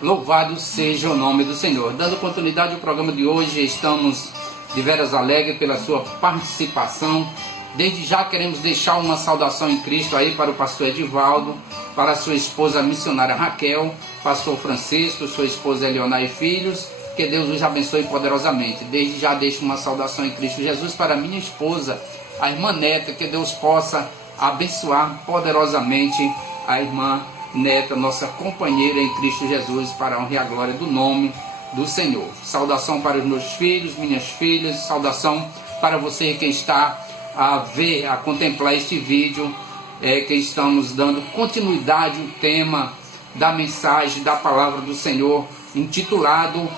Louvado seja o nome do Senhor. Dando continuidade ao programa de hoje, estamos de veras alegres pela sua participação. Desde já queremos deixar uma saudação em Cristo aí para o pastor Edivaldo, para a sua esposa missionária Raquel, pastor Francisco, sua esposa Eleonora e filhos. Que Deus os abençoe poderosamente. Desde já deixo uma saudação em Cristo Jesus para minha esposa, a irmã Neta. Que Deus possa abençoar poderosamente a irmã Neta, nossa companheira em Cristo Jesus, para a honra e a glória do nome do Senhor. Saudação para os meus filhos, minhas filhas, saudação para você que está a contemplar este vídeo, que estamos dando continuidade ao tema da mensagem da palavra do Senhor, intitulado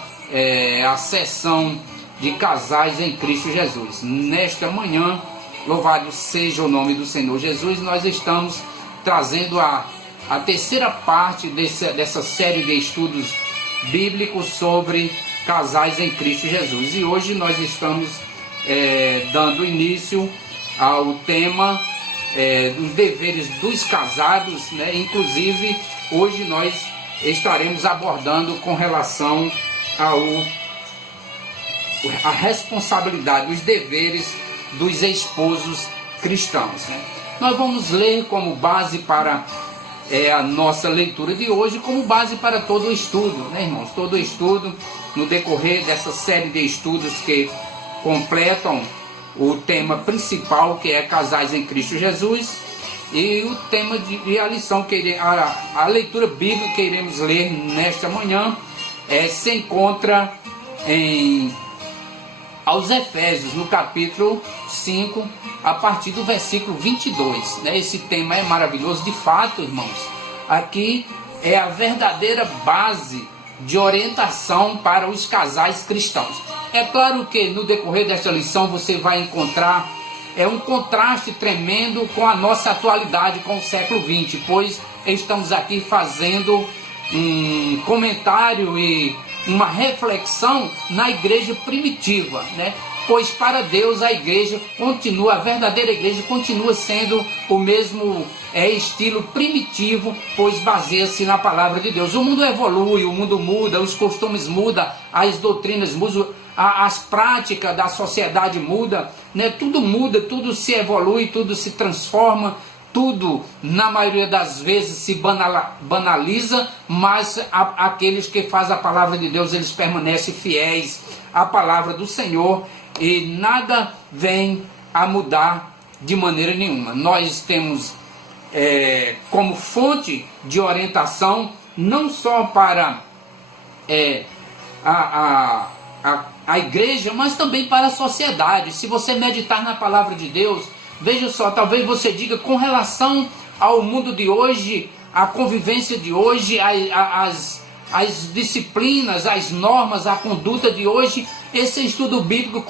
a sessão de casais em Cristo Jesus. Nesta manhã, louvado seja o nome do Senhor Jesus, nós estamos trazendo a terceira parte dessa série de estudos bíblicos sobre casais em Cristo Jesus. E hoje nós estamos dando início ao tema dos deveres dos casados, né? Inclusive, hoje nós estaremos abordando com relação a responsabilidade, os deveres dos esposos cristãos, né? Nós vamos ler como base para a nossa leitura de hoje, como base para todo o estudo, né, irmãos? Todo o estudo no decorrer dessa série de estudos que completam o tema principal, que é casais em Cristo Jesus, e o tema de a lição, a leitura bíblica que iremos ler nesta manhã se encontra aos Efésios, no capítulo 5, a partir do versículo 22. Né? Esse tema é maravilhoso, de fato, irmãos. Aqui é a verdadeira base de orientação para os casais cristãos. É claro que no decorrer desta lição você vai encontrar um contraste tremendo com a nossa atualidade, com o século XX, pois estamos aqui fazendo um comentário e uma reflexão na igreja primitiva, né? Pois para Deus a igreja continua, a verdadeira igreja continua sendo o mesmo estilo primitivo, pois baseia-se na palavra de Deus. O mundo evolui, o mundo muda, os costumes mudam, as doutrinas mudam, as práticas da sociedade mudam, né? Tudo muda, tudo se evolui, tudo se transforma. Tudo, na maioria das vezes, se banaliza, mas aqueles que fazem a palavra de Deus, eles permanecem fiéis à palavra do Senhor, e nada vem a mudar de maneira nenhuma. Nós temos como fonte de orientação, não só para a igreja, mas também para a sociedade. Se você meditar na palavra de Deus, veja só, talvez você diga, com relação ao mundo de hoje, a convivência de hoje, as disciplinas, as normas, a conduta de hoje, esse estudo bíblico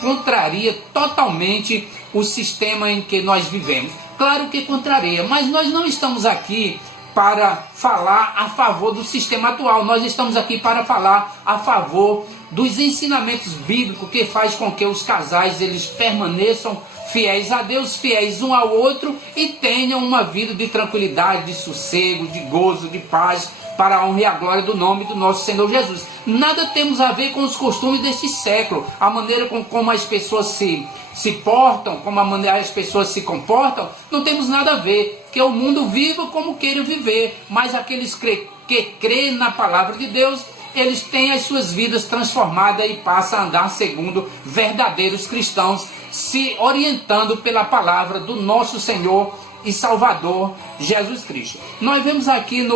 contraria totalmente o sistema em que nós vivemos. Claro que contraria, mas nós não estamos aqui para falar a favor do sistema atual, nós estamos aqui para falar a favor dos ensinamentos bíblicos que faz com que os casais eles permaneçam fiéis a Deus, fiéis um ao outro, e tenham uma vida de tranquilidade, de sossego, de gozo, de paz, para a honra e a glória do nome do nosso Senhor Jesus. Nada temos a ver com os costumes deste século, a maneira como as pessoas se portam, como a maneira as pessoas se comportam, não temos nada a ver, que o mundo viva como queira viver, mas aqueles que creem na palavra de Deus, eles têm as suas vidas transformadas e passam a andar segundo verdadeiros cristãos, se orientando pela palavra do nosso Senhor e Salvador Jesus Cristo. Nós vemos aqui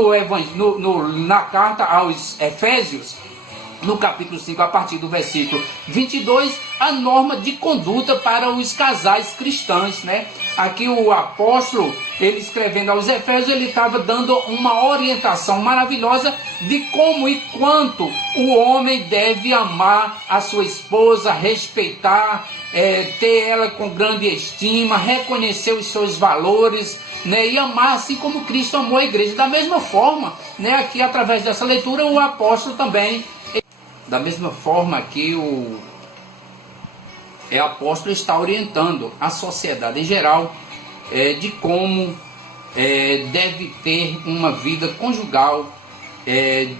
na carta aos Efésios, no capítulo 5, a partir do versículo 22, a norma de conduta para os casais cristãos, né? Aqui o apóstolo, ele escrevendo aos Efésios, ele estava dando uma orientação maravilhosa de como e quanto o homem deve amar a sua esposa, respeitar, ter ela com grande estima, reconhecer os seus valores, né, e amar assim como Cristo amou a igreja. Da mesma forma, né, aqui através dessa leitura, o apóstolo também, da mesma forma que o apóstolo está orientando a sociedade em geral de como deve ter uma vida conjugal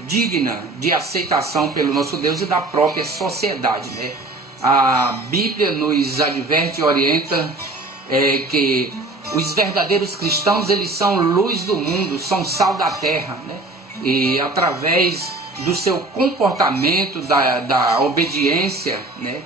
digna de aceitação pelo nosso Deus e da própria sociedade, né? A Bíblia nos adverte e orienta que os verdadeiros cristãos, eles são luz do mundo, são sal da terra, né? E através do seu comportamento, da obediência, né,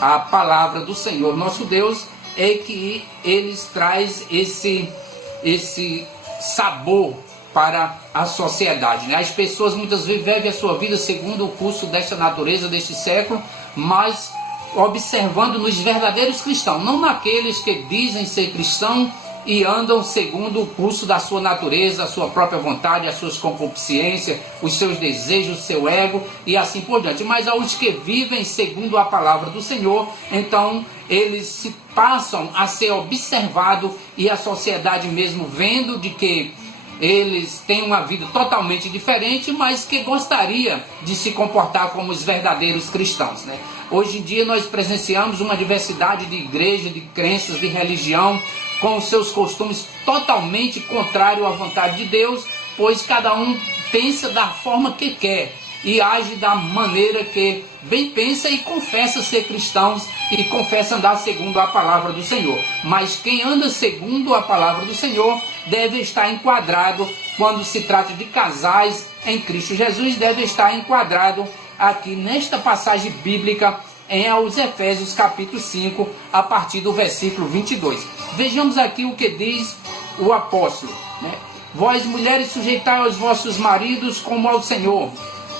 à palavra do Senhor nosso Deus, é que eles traz esse sabor para a sociedade, né? As pessoas muitas vezes vivem a sua vida segundo o curso desta natureza, deste século, mas observando nos verdadeiros cristãos, não naqueles que dizem ser cristão e andam segundo o curso da sua natureza, a sua própria vontade, as suas concupiscências, os seus desejos, o seu ego e assim por diante, mas aos que vivem segundo a palavra do Senhor, então eles se passam a ser observados e a sociedade mesmo vendo de que eles têm uma vida totalmente diferente, mas que gostaria de se comportar como os verdadeiros cristãos, né? Hoje em dia nós presenciamos uma diversidade de igrejas, de crenças, de religião, com os seus costumes totalmente contrários à vontade de Deus, pois cada um pensa da forma que quer e age da maneira que bem pensa e confessa ser cristãos e confessa andar segundo a palavra do Senhor. Mas quem anda segundo a palavra do Senhor deve estar enquadrado, quando se trata de casais em Cristo Jesus, deve estar enquadrado aqui nesta passagem bíblica em aos Efésios capítulo 5, a partir do versículo 22. Vejamos aqui o que diz o apóstolo, né? Vós mulheres sujeitai aos vossos maridos como ao Senhor,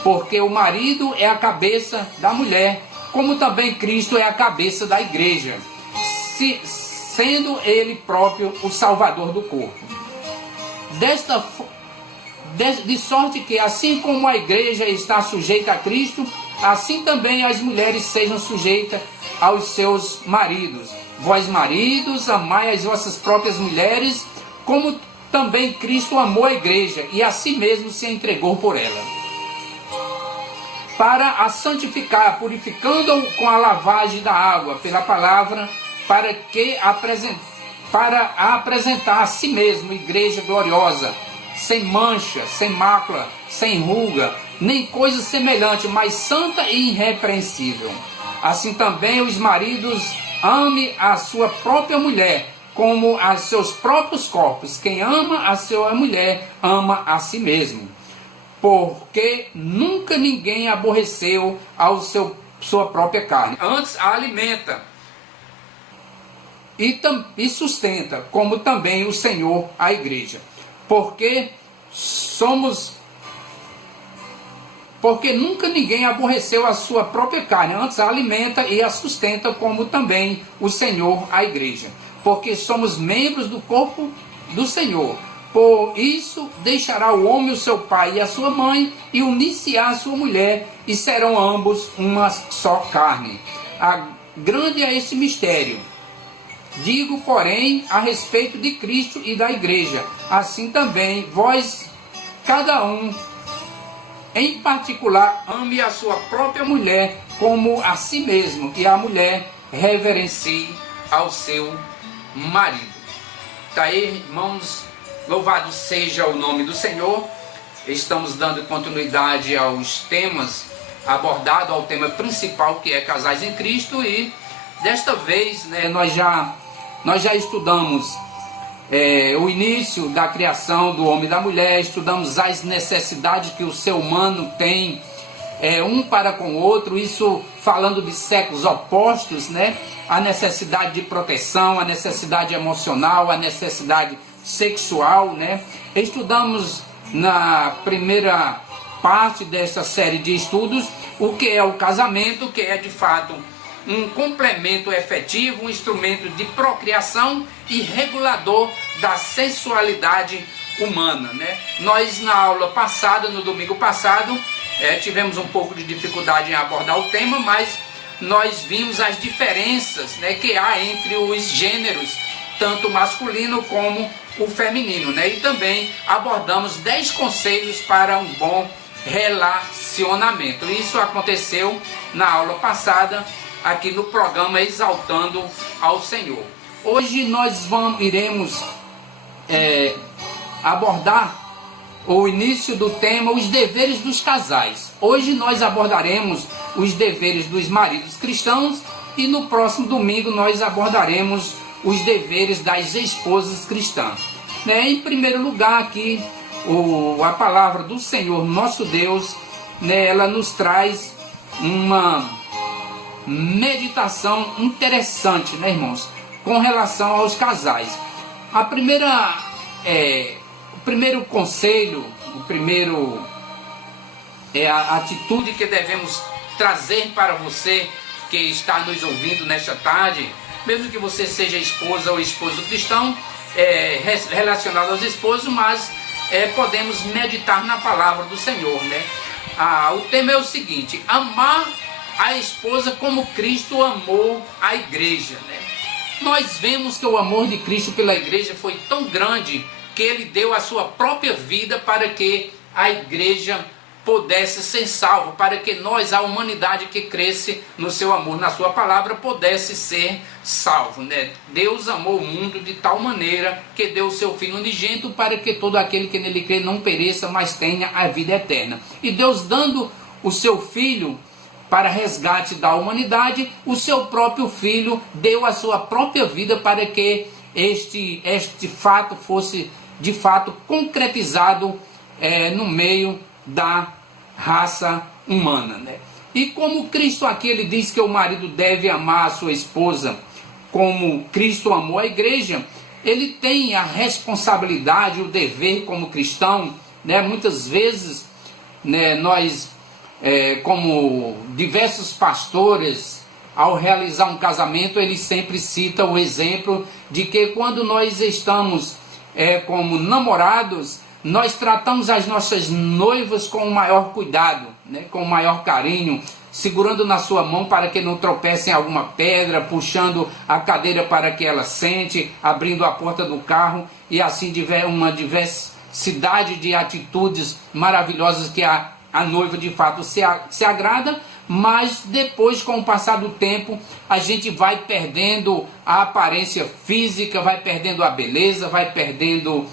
porque o marido é a cabeça da mulher, como também Cristo é a cabeça da igreja, sendo ele próprio o salvador do corpo. De sorte que, assim como a igreja está sujeita a Cristo, assim também as mulheres sejam sujeitas aos seus maridos. Vós maridos, amai as vossas próprias mulheres, como também Cristo amou a igreja e a si mesmo se entregou por ela, para a santificar, purificando-a com a lavagem da água pela palavra, para a apresentar a si mesmo igreja gloriosa, sem mancha, sem mácula, sem ruga, nem coisa semelhante, mas santa e irrepreensível. Assim também os maridos amem a sua própria mulher, como a seus próprios corpos. Quem ama a sua mulher, ama a si mesmo. Porque nunca ninguém aborreceu sua própria carne. Antes a alimenta e sustenta, como também o Senhor a igreja. Porque nunca ninguém aborreceu a sua própria carne, antes a alimenta e a sustenta, como também o Senhor a igreja. Porque somos membros do corpo do Senhor. Por isso deixará o homem o seu pai e a sua mãe, e unir-se-á a sua mulher, e serão ambos uma só carne. Grande é esse mistério. Digo, porém, a respeito de Cristo e da igreja. Assim também, vós, cada um, em particular, ame a sua própria mulher como a si mesmo, e a mulher reverencie ao seu marido. Tá aí, irmãos, louvado seja o nome do Senhor. Estamos dando continuidade aos temas abordados, ao tema principal, que é casais em Cristo, e desta vez, né, nós já estudamos o início da criação do homem e da mulher, estudamos as necessidades que o ser humano tem um para com o outro, isso falando de sexos opostos, né? A necessidade de proteção, a necessidade emocional, a necessidade sexual, né? Estudamos na primeira parte dessa série de estudos o que é o casamento, que é de fato um complemento efetivo, um instrumento de procriação e regulador da sensualidade humana, né? Nós na aula passada, no domingo passado, tivemos um pouco de dificuldade em abordar o tema, mas nós vimos as diferenças, né, que há entre os gêneros, tanto o masculino como o feminino, né? E também abordamos 10 conselhos para um bom relacionamento. Isso aconteceu na aula passada, aqui no programa Exaltando ao Senhor. Hoje nós iremos abordar o início do tema, os deveres dos casais. Hoje nós abordaremos os deveres dos maridos cristãos e no próximo domingo nós abordaremos os deveres das esposas cristãs. Em primeiro lugar aqui, a palavra do Senhor nosso Deus, ela nos traz uma meditação interessante, irmãos, com relação aos casais. O primeiro conselho, a atitude que devemos trazer para você que está nos ouvindo nesta tarde, mesmo que você seja esposa ou esposo cristão, relacionado aos esposos, mas podemos meditar na palavra do Senhor, o tema é o seguinte: amar a esposa como Cristo amou a igreja, Nós vemos que o amor de Cristo pela igreja foi tão grande que ele deu a sua própria vida para que a igreja pudesse ser salva, para que nós, a humanidade que cresce no seu amor, na sua palavra, pudesse ser salvo, Deus amou o mundo de tal maneira que deu o seu Filho unigênito para que todo aquele que nele crê não pereça, mas tenha a vida eterna. E Deus, dando o seu Filho para resgate da humanidade, o seu próprio Filho deu a sua própria vida para que este fato fosse de fato concretizado no meio da raça humana, E como Cristo aqui, ele diz que o marido deve amar a sua esposa como Cristo amou a igreja, ele tem a responsabilidade, o dever como cristão, Muitas vezes, nós, como diversos pastores, ao realizar um casamento, eles sempre citam o exemplo de que quando nós estamos como namorados, nós tratamos as nossas noivas com o maior cuidado, com o maior carinho, segurando na sua mão para que não tropece em alguma pedra, puxando a cadeira para que ela sente, abrindo a porta do carro, e assim uma diversidade de atitudes maravilhosas que a noiva de fato se agrada. Mas depois, com o passar do tempo, a gente vai perdendo a aparência física, vai perdendo a beleza, vai perdendo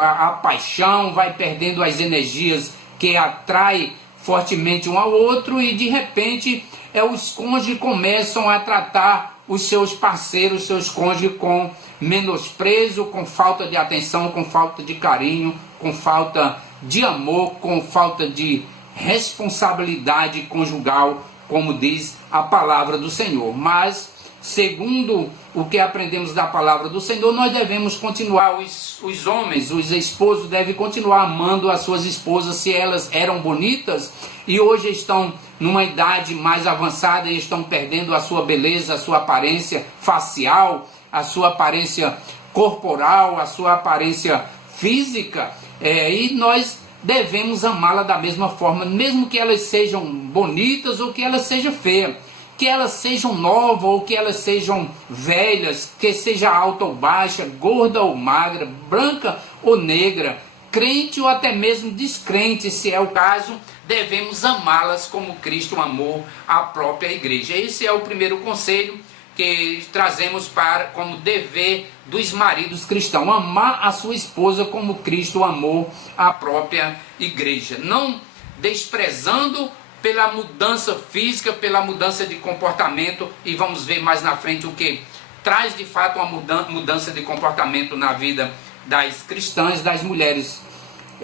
a paixão, vai perdendo as energias que atrai fortemente um ao outro, e de repente os cônjuges começam a tratar os seus parceiros, seus cônjuges, com menosprezo, com falta de atenção, com falta de carinho, com falta de amor, com falta de responsabilidade conjugal, como diz a palavra do Senhor. Mas, segundo o que aprendemos da palavra do Senhor, nós devemos continuar, os homens, os esposos devem continuar amando as suas esposas se elas eram bonitas e hoje estão numa idade mais avançada e estão perdendo a sua beleza, a sua aparência facial, a sua aparência corporal, a sua aparência física, e nós devemos amá-la da mesma forma, mesmo que elas sejam bonitas ou que elas sejam feias, que elas sejam novas ou que elas sejam velhas, que seja alta ou baixa, gorda ou magra, branca ou negra, crente ou até mesmo descrente, se é o caso, devemos amá-las como Cristo amou a própria igreja. Esse é o primeiro conselho que trazemos como dever dos maridos cristãos: amar a sua esposa como Cristo amou a própria igreja, não desprezando pela mudança física, pela mudança de comportamento, e vamos ver mais na frente o que traz de fato uma mudança de comportamento na vida das cristãs, das mulheres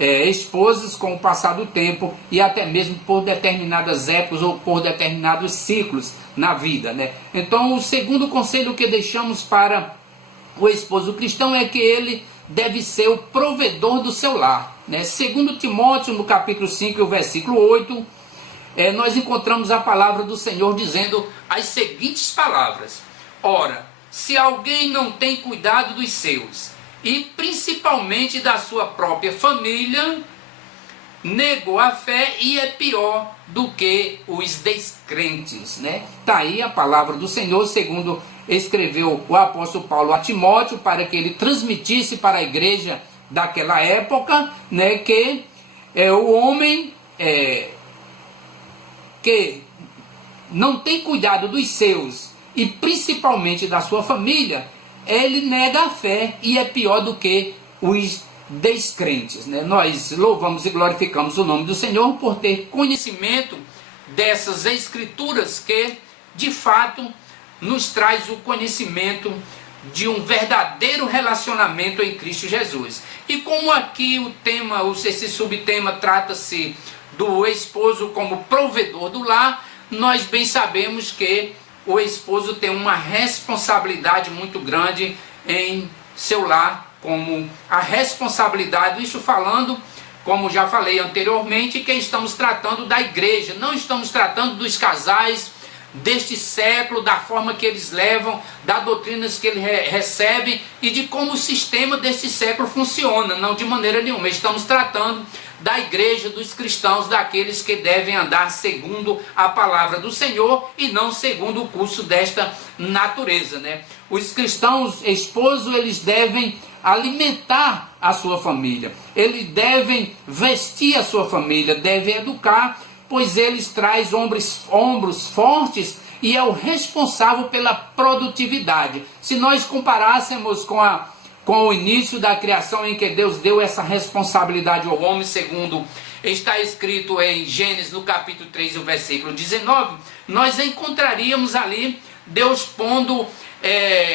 esposas, com o passar do tempo e até mesmo por determinadas épocas ou por determinados ciclos na vida, Então, o segundo conselho que deixamos para o esposo cristão é que ele deve ser o provedor do seu lar, Segundo Timóteo, no capítulo 5, o versículo 8, nós encontramos a palavra do Senhor dizendo as seguintes palavras: ora, se alguém não tem cuidado dos seus, e principalmente da sua própria família, negou a fé e é pior do que os descrentes, Está aí a palavra do Senhor, segundo escreveu o apóstolo Paulo a Timóteo, para que ele transmitisse para a igreja daquela época, que o homem que não tem cuidado dos seus e principalmente da sua família, ele nega a fé e é pior do que os descrentes, né? Nós louvamos e glorificamos o nome do Senhor por ter conhecimento dessas escrituras que, de fato, nos traz o conhecimento de um verdadeiro relacionamento em Cristo Jesus. E como aqui o tema, esse subtema trata-se do esposo como provedor do lar, nós bem sabemos que o esposo tem uma responsabilidade muito grande em seu lar, como a responsabilidade, isso falando, como já falei anteriormente, que estamos tratando da igreja, não estamos tratando dos casais deste século, da forma que eles levam, das doutrinas que eles recebem e de como o sistema deste século funciona, não de maneira nenhuma. Estamos tratando da igreja, dos cristãos, daqueles que devem andar segundo a palavra do Senhor e não segundo o curso desta natureza, né? Os cristãos, esposos, eles devem alimentar a sua família, eles devem vestir a sua família, devem educar, pois eles traz ombros fortes e é o responsável pela produtividade. Se nós comparássemos com o início da criação, em que Deus deu essa responsabilidade ao homem, segundo está escrito em Gênesis, no capítulo 3, o versículo 19, nós encontraríamos ali Deus pondo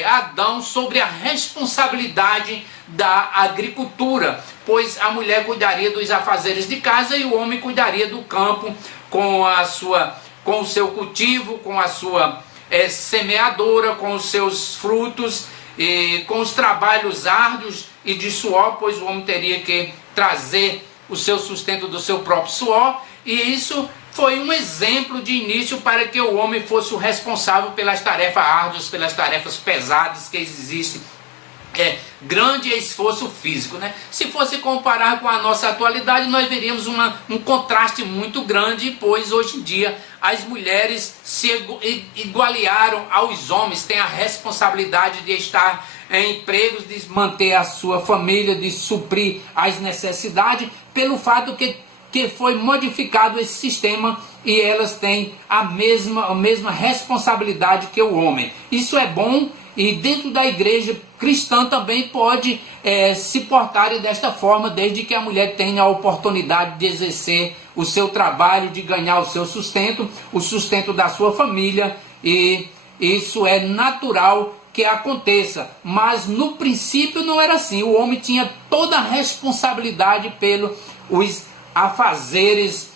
Adão sobre a responsabilidade da agricultura, pois a mulher cuidaria dos afazeres de casa e o homem cuidaria do campo com o seu cultivo, com a sua semeadora, com os seus frutos, e com os trabalhos árduos e de suor, pois o homem teria que trazer o seu sustento do seu próprio suor, e isso foi um exemplo de início para que o homem fosse o responsável pelas tarefas árduas, pelas tarefas pesadas que existem. Grande esforço físico, né? Se fosse comparar com a nossa atualidade, nós veríamos um contraste muito grande, pois hoje em dia as mulheres se igualiaram aos homens, têm a responsabilidade de estar em empregos, de manter a sua família, de suprir as necessidades, pelo fato que foi modificado esse sistema e elas têm a mesma responsabilidade que o homem. Isso é bom. E dentro da igreja cristã também pode se portar desta forma, desde que a mulher tenha a oportunidade de exercer o seu trabalho, de ganhar o seu sustento, o sustento da sua família, e isso é natural que aconteça. Mas no princípio não era assim, o homem tinha toda a responsabilidade pelos afazeres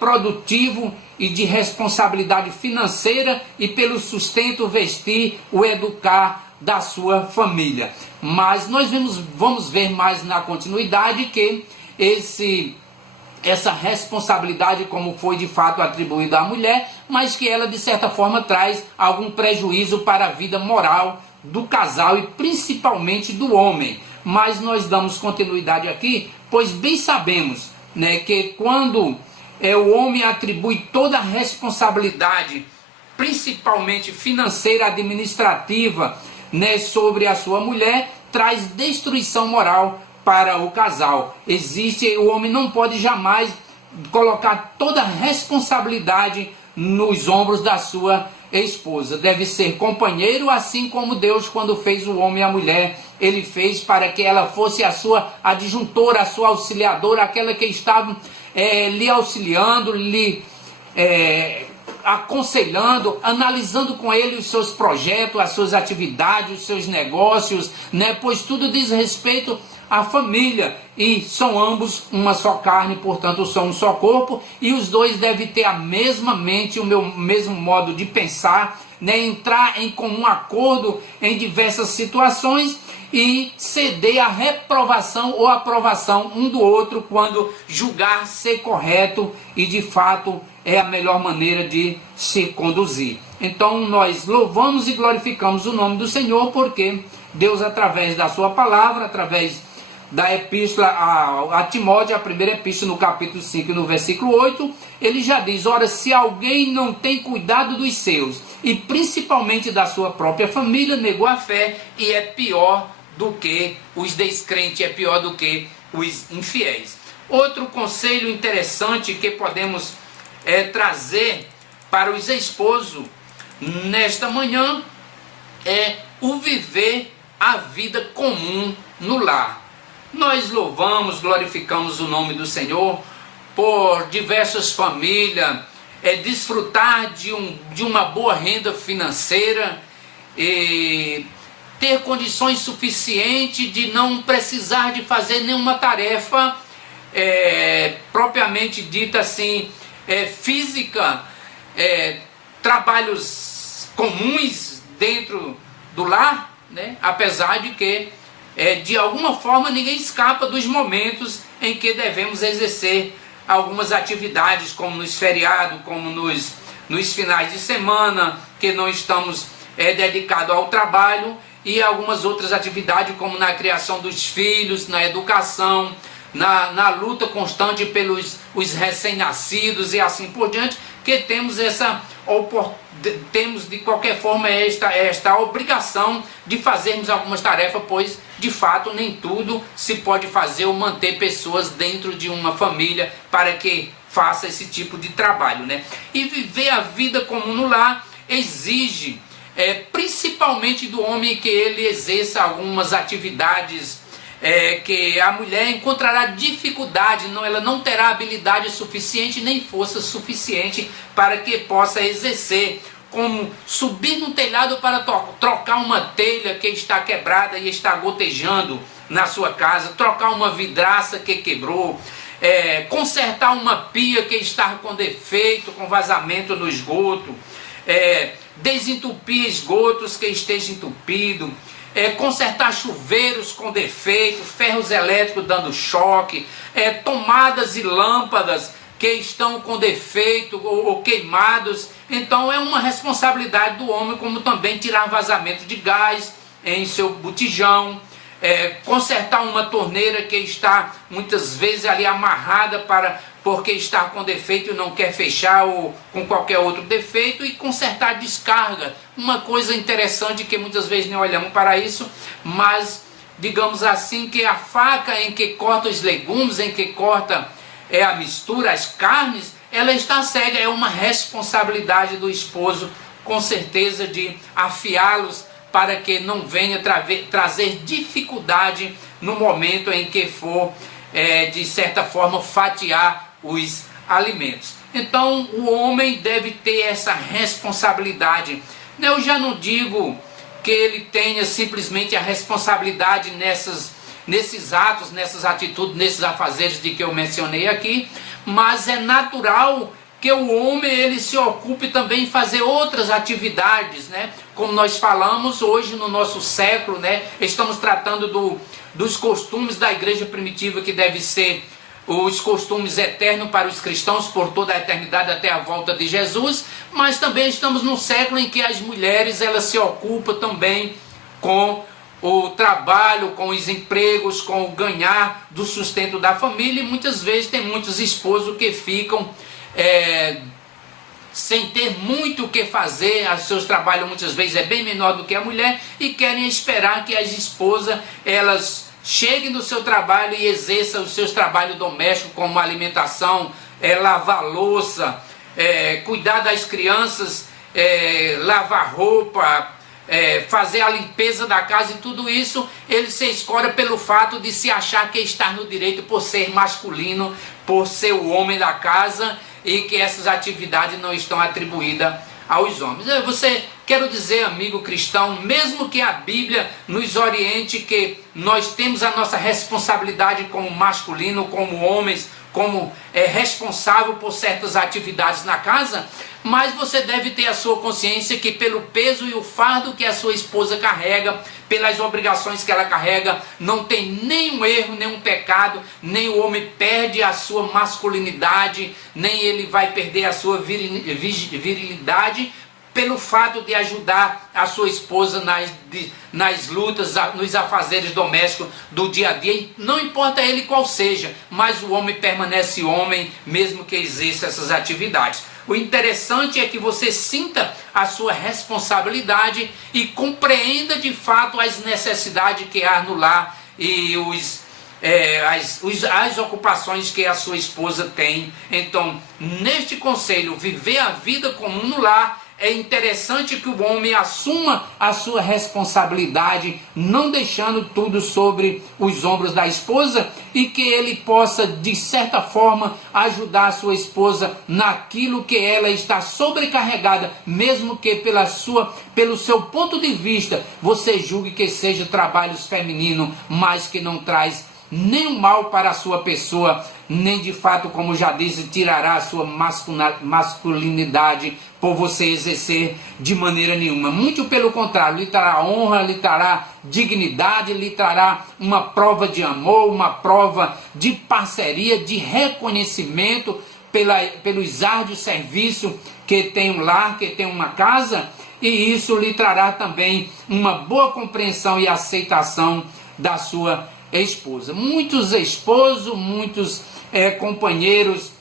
produtivo e de responsabilidade financeira e pelo sustento, vestir, o educar da sua família. Mas nós vamos ver mais na continuidade que essa responsabilidade, como foi de fato atribuída à mulher, mas que ela de certa forma traz algum prejuízo para a vida moral do casal e principalmente do homem. Mas nós damos continuidade aqui, pois bem sabemos, né, que quando o homem atribui toda a responsabilidade, principalmente financeira, administrativa, né, sobre a sua mulher, traz destruição moral para o casal. O homem não pode jamais colocar toda a responsabilidade nos ombros da sua esposa. Deve ser companheiro, assim como Deus, quando fez o homem e a mulher, ele fez para que ela fosse a sua adjuntora, a sua auxiliadora, aquela que estava lhe auxiliando, lhe aconselhando, analisando com ele os seus projetos, as suas atividades, os seus negócios, né? Pois tudo diz respeito à família, e são ambos uma só carne, portanto são um só corpo, e os dois devem ter a mesma mente, o mesmo modo de pensar, né? Entrar em comum acordo em diversas situações e ceder à reprovação ou aprovação um do outro quando julgar ser correto e de fato é a melhor maneira de se conduzir. Então nós louvamos e glorificamos o nome do Senhor, porque Deus, através da sua palavra, através da epístola a Timóteo, a primeira epístola, no capítulo 5 e no versículo 8, ele já diz: ora, se alguém não tem cuidado dos seus, e principalmente da sua própria família, negou a fé e é pior do que os descrentes, é pior do que os infiéis. Outro conselho interessante que podemos trazer para os esposos nesta manhã é o viver a vida comum no lar. Nós louvamos, glorificamos o nome do Senhor por diversas famílias desfrutar de uma boa renda financeira e ter condições suficientes de não precisar de fazer nenhuma tarefa propriamente dita assim, física, trabalhos comuns dentro do lar, né? Apesar de que de alguma forma ninguém escapa dos momentos em que devemos exercer algumas atividades, como nos feriados, como nos finais de semana, que não estamos dedicados ao trabalho, e algumas outras atividades, como na criação dos filhos, na educação, na luta constante pelos os recém-nascidos e assim por diante, que temos temos de qualquer forma esta obrigação de fazermos algumas tarefas, pois de fato nem tudo se pode fazer ou manter pessoas dentro de uma família para que faça esse tipo de trabalho, né? E viver a vida comum no lar exige principalmente do homem que ele exerça algumas atividades que a mulher encontrará dificuldade, ela não terá habilidade suficiente nem força suficiente para que possa exercer, como subir no telhado para trocar uma telha que está quebrada e está gotejando na sua casa, trocar uma vidraça que quebrou, consertar uma pia que está com defeito, com vazamento no esgoto, desentupir esgotos que esteja entupido, consertar chuveiros com defeito, ferros elétricos dando choque, tomadas e lâmpadas que estão com defeito ou queimados. Então é uma responsabilidade do homem, como também tirar vazamento de gás em seu botijão, consertar uma torneira que está muitas vezes ali amarrada porque está com defeito e não quer fechar, ou com qualquer outro defeito, e consertar a descarga. Uma coisa interessante que muitas vezes não olhamos para isso, mas digamos assim que a faca em que corta os legumes, em que corta a mistura, as carnes, ela está cega. É uma responsabilidade do esposo, com certeza, de afiá-los para que não venha trazer dificuldade no momento em que for, de certa forma, fatiar os alimentos. Então o homem deve ter essa responsabilidade. Eu já não digo que ele tenha simplesmente a responsabilidade nesses atos, nessas atitudes, nesses afazeres de que eu mencionei aqui, mas é natural que o homem ele se ocupe também em fazer outras atividades, né? Como nós falamos hoje no nosso século, né? Estamos tratando dos costumes da igreja primitiva, que deve ser os costumes eternos para os cristãos por toda a eternidade até a volta de Jesus, mas também estamos num século em que as mulheres elas se ocupam também com o trabalho, com os empregos, com o ganhar do sustento da família, e muitas vezes tem muitos esposos que ficam sem ter muito o que fazer. Os seus trabalhos muitas vezes é bem menor do que a mulher, e querem esperar que as esposas elas cheguem no seu trabalho e exerçam os seus trabalhos domésticos, como alimentação, lavar louça, cuidar das crianças, lavar roupa, fazer a limpeza da casa, e tudo isso ele se escora pelo fato de se achar que está no direito por ser masculino, por ser o homem da casa, e que essas atividades não estão atribuídas aos homens. Quero dizer, amigo cristão, mesmo que a Bíblia nos oriente que nós temos a nossa responsabilidade como masculino, como homens, como responsável por certas atividades na casa, mas você deve ter a sua consciência que pelo peso e o fardo que a sua esposa carrega, pelas obrigações que ela carrega, não tem nenhum erro, nenhum pecado, nem o homem perde a sua masculinidade, nem ele vai perder a sua virilidade, pelo fato de ajudar a sua esposa nas lutas, nos afazeres domésticos do dia a dia. Não importa ele qual seja, mas o homem permanece homem, mesmo que exerça essas atividades. O interessante é que você sinta a sua responsabilidade e compreenda de fato as necessidades que há no lar e as ocupações que a sua esposa tem. Então, neste conselho, viver a vida comum no lar é interessante que o homem assuma a sua responsabilidade, não deixando tudo sobre os ombros da esposa, e que ele possa, de certa forma, ajudar a sua esposa naquilo que ela está sobrecarregada, mesmo que pelo seu ponto de vista você julgue que seja trabalhos femininos, mas que não traz nenhum mal para a sua pessoa, nem de fato, como já disse, tirará a sua masculinidade por você exercer de maneira nenhuma. Muito pelo contrário, lhe trará honra, lhe trará dignidade, lhe trará uma prova de amor, uma prova de parceria, de reconhecimento pelos árduos serviços que tem um lar, que tem uma casa, e isso lhe trará também uma boa compreensão e aceitação da sua esposa. Muitos esposos, muitos companheiros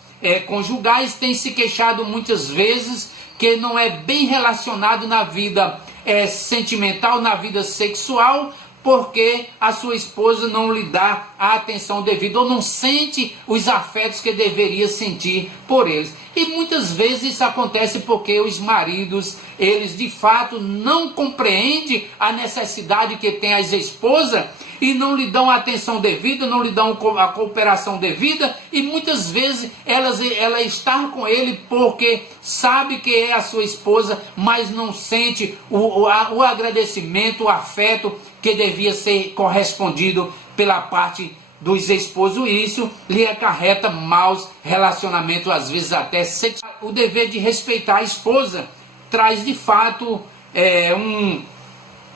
conjugais têm se queixado muitas vezes que não é bem relacionado na vida sentimental, na vida sexual, porque a sua esposa não lhe dá a atenção devida, ou não sente os afetos que deveria sentir por eles. E muitas vezes isso acontece porque os maridos, eles de fato não compreendem a necessidade que tem as esposas e não lhe dão a atenção devida, não lhe dão a cooperação devida, e muitas vezes ela está com ele porque sabe que é a sua esposa, mas não sente o agradecimento, o afeto que devia ser correspondido pela parte dos esposos, e isso lhe acarreta maus relacionamentos, às vezes até sexuais. O dever de respeitar a esposa traz de fato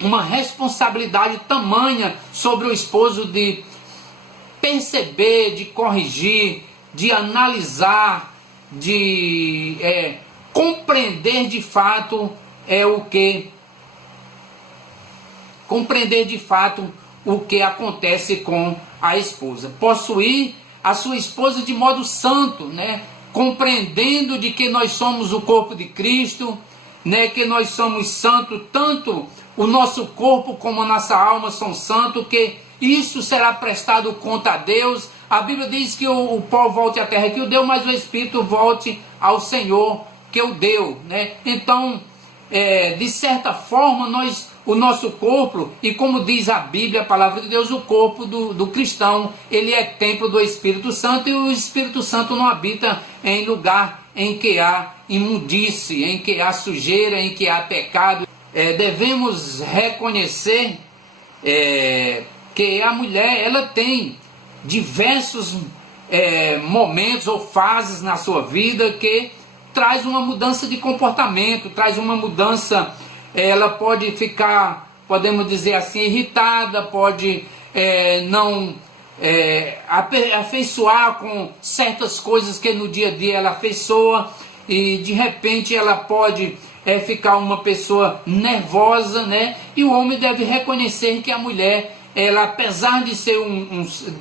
uma responsabilidade tamanha sobre o esposo de perceber, de corrigir, de analisar, de compreender de fato o que acontece com a esposa. Possuir a sua esposa de modo santo, né? Compreendendo de que nós somos o corpo de Cristo, né? Que nós somos santos, tanto o nosso corpo como a nossa alma são santos, que isso será prestado conta a Deus. A Bíblia diz que o pó volte à terra que o deu, mas o Espírito volte ao Senhor que o deu, né? Então, de certa forma, o nosso corpo, e como diz a Bíblia, a palavra de Deus, o corpo do cristão, ele é templo do Espírito Santo, e o Espírito Santo não habita em lugar em que há imundície, em que há sujeira, em que há pecado. Devemos reconhecer que a mulher, ela tem diversos momentos ou fases na sua vida que traz uma mudança de comportamento, traz uma mudança. Ela pode ficar, podemos dizer assim, irritada, pode não afeiçoar com certas coisas que no dia a dia ela afeiçoa, e de repente ela pode ficar uma pessoa nervosa, né? E o homem deve reconhecer que a mulher, ela, apesar de ser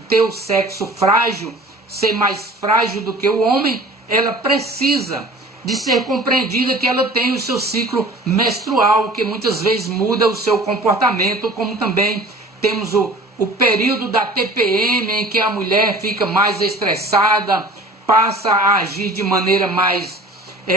ter o sexo frágil, ser mais frágil do que o homem, ela precisa de ser compreendida que ela tem o seu ciclo menstrual, que muitas vezes muda o seu comportamento, como também temos o período da TPM, em que a mulher fica mais estressada, passa a agir de maneira mais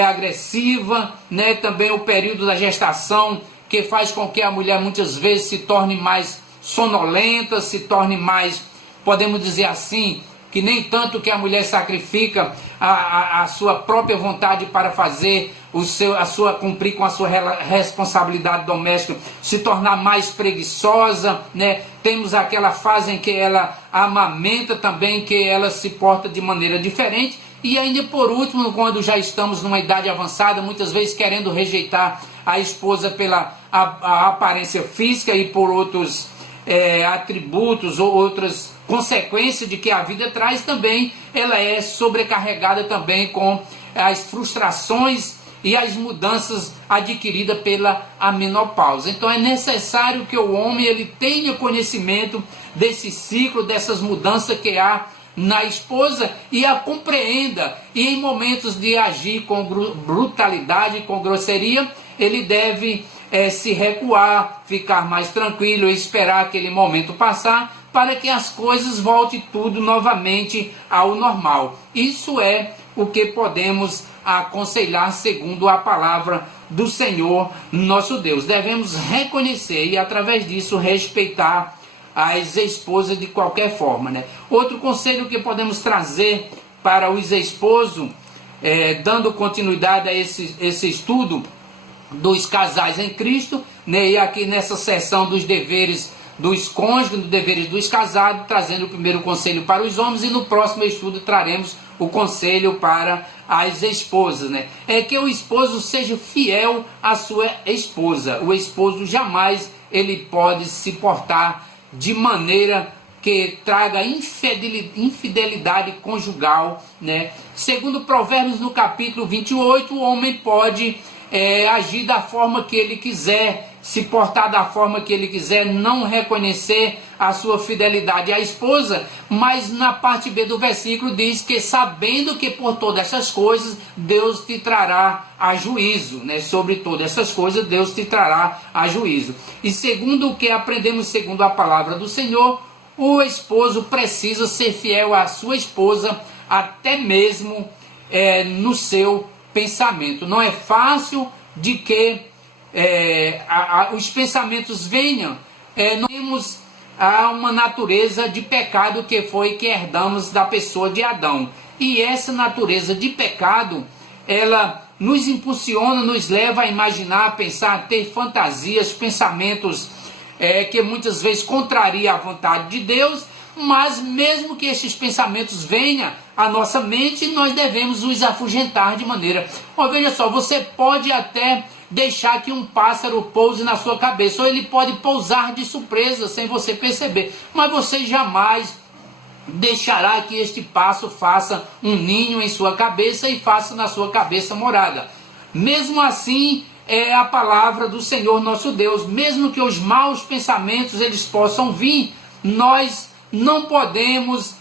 agressiva, né? Também o período da gestação, que faz com que a mulher muitas vezes se torne mais sonolenta, se torne mais, podemos dizer assim, que nem tanto que a mulher sacrifica a sua própria vontade para fazer cumprir com a sua responsabilidade doméstica, se tornar mais preguiçosa, né? Temos aquela fase em que ela amamenta também, que ela se porta de maneira diferente. E ainda por último, quando já estamos numa idade avançada, muitas vezes querendo rejeitar a esposa pela a aparência física e por outros atributos ou outras consequências de que a vida traz, também ela é sobrecarregada também com as frustrações e as mudanças adquiridas pela menopausa. Então é necessário que o homem ele tenha conhecimento desse ciclo, dessas mudanças que há na esposa, e a compreenda, e em momentos de agir com brutalidade, com grosseria, ele deve se recuar, ficar mais tranquilo, esperar aquele momento passar, para que as coisas voltem tudo novamente ao normal. Isso é o que podemos aconselhar segundo a palavra do Senhor nosso Deus. Devemos reconhecer e através disso respeitar as esposas de qualquer forma, né? Outro conselho que podemos trazer para os esposos, dando continuidade a esse estudo dos casais em Cristo, né? E aqui nessa sessão dos deveres dos cônjuges, dos deveres dos casados, trazendo o primeiro conselho para os homens, e no próximo estudo traremos o conselho para as esposas, né? É que o esposo seja fiel à sua esposa. O esposo jamais ele pode se portar de maneira que traga infidelidade conjugal, né? Segundo Provérbios, no capítulo 28, o homem pode agir da forma que ele quiser, se portar da forma que ele quiser, não reconhecer a sua fidelidade à esposa, mas na parte B do versículo diz que sabendo que por todas essas coisas Deus te trará a juízo, né? Sobre todas essas coisas Deus te trará a juízo. E segundo o que aprendemos segundo a palavra do Senhor, o esposo precisa ser fiel à sua esposa, até mesmo no seu pensamento. Não é fácil de que os pensamentos venham. Nós temos uma natureza de pecado que herdamos da pessoa de Adão. E essa natureza de pecado, ela nos impulsiona, nos leva a imaginar, a pensar, a ter fantasias, pensamentos que muitas vezes contraria a vontade de Deus, mas mesmo que esses pensamentos venham à nossa mente, nós devemos os afugentar de maneira... Veja só, você pode até deixar que um pássaro pouse na sua cabeça, ou ele pode pousar de surpresa sem você perceber, mas você jamais deixará que este pássaro faça um ninho em sua cabeça e faça na sua cabeça morada. Mesmo assim, é a palavra do Senhor nosso Deus. Mesmo que os maus pensamentos eles possam vir, nós não podemos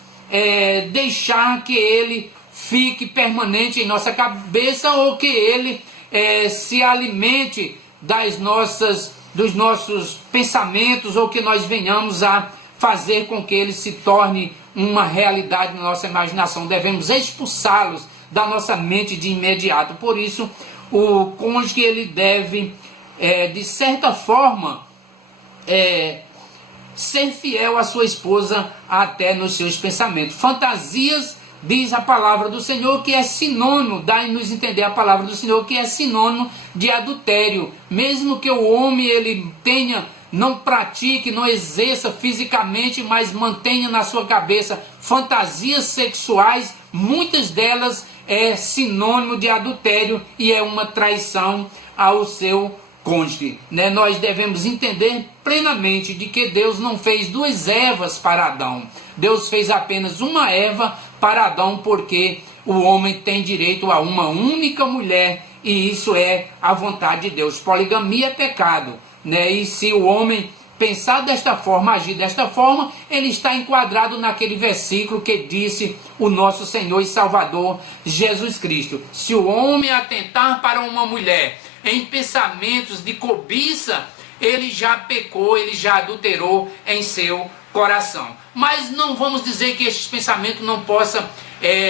deixar que ele fique permanente em nossa cabeça, ou que ele se alimente dos nossos pensamentos, ou que nós venhamos a fazer com que ele se torne uma realidade na nossa imaginação. Devemos expulsá-los da nossa mente de imediato. Por isso, o cônjuge ele deve, de certa forma, ser fiel à sua esposa até nos seus pensamentos. Fantasias, diz a palavra do Senhor, que é sinônimo, dá-nos entender a palavra do Senhor, que é sinônimo de adultério. Mesmo que o homem ele não pratique, não exerça fisicamente, mas mantenha na sua cabeça fantasias sexuais, muitas delas é sinônimo de adultério e é uma traição ao seu cônjuge, né? Nós devemos entender plenamente de que Deus não fez duas Evas para Adão. Deus fez apenas uma Eva para Adão, porque o homem tem direito a uma única mulher, e isso é a vontade de Deus. Poligamia é pecado, né? E se o homem pensar desta forma, agir desta forma, ele está enquadrado naquele versículo que disse o nosso Senhor e Salvador Jesus Cristo: se o homem atentar para uma mulher em pensamentos de cobiça, ele já pecou, ele já adulterou em seu coração. Mas não vamos dizer que esses pensamentos não possam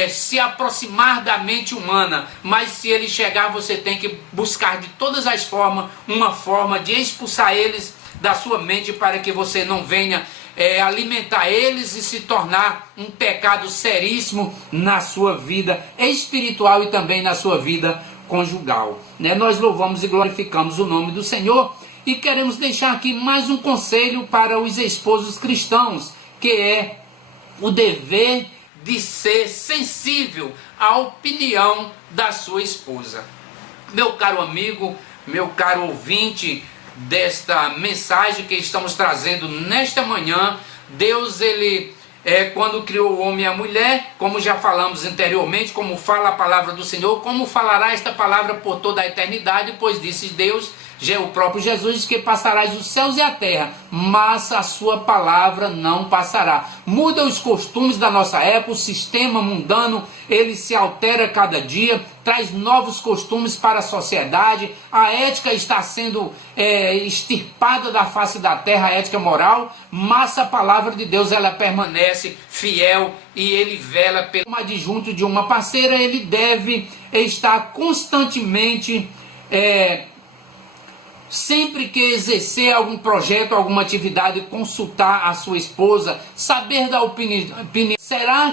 se aproximar da mente humana, mas se ele chegar, você tem que buscar de todas as formas uma forma de expulsar eles da sua mente, para que você não venha alimentar eles e se tornar um pecado seríssimo na sua vida espiritual e também na sua vida conjugal, né? Nós louvamos e glorificamos o nome do Senhor e queremos deixar aqui mais um conselho para os esposos cristãos, que é o dever de ser sensível à opinião da sua esposa. Meu caro amigo, meu caro ouvinte desta mensagem que estamos trazendo nesta manhã, Deus, ele quando criou o homem e a mulher, como já falamos anteriormente, como fala a palavra do Senhor, como falará esta palavra por toda a eternidade, pois disse Deus, O próprio Jesus diz que passarás os céus e a terra, mas a sua palavra não passará. Muda os costumes da nossa época, o sistema mundano, ele se altera cada dia, traz novos costumes para a sociedade, a ética está sendo extirpada da face da terra, a ética moral, mas a palavra de Deus ela permanece fiel e ele vela pelo adjunto de uma parceira, ele deve estar constantemente sempre que exercer algum projeto, alguma atividade, consultar a sua esposa, saber da opinião. Será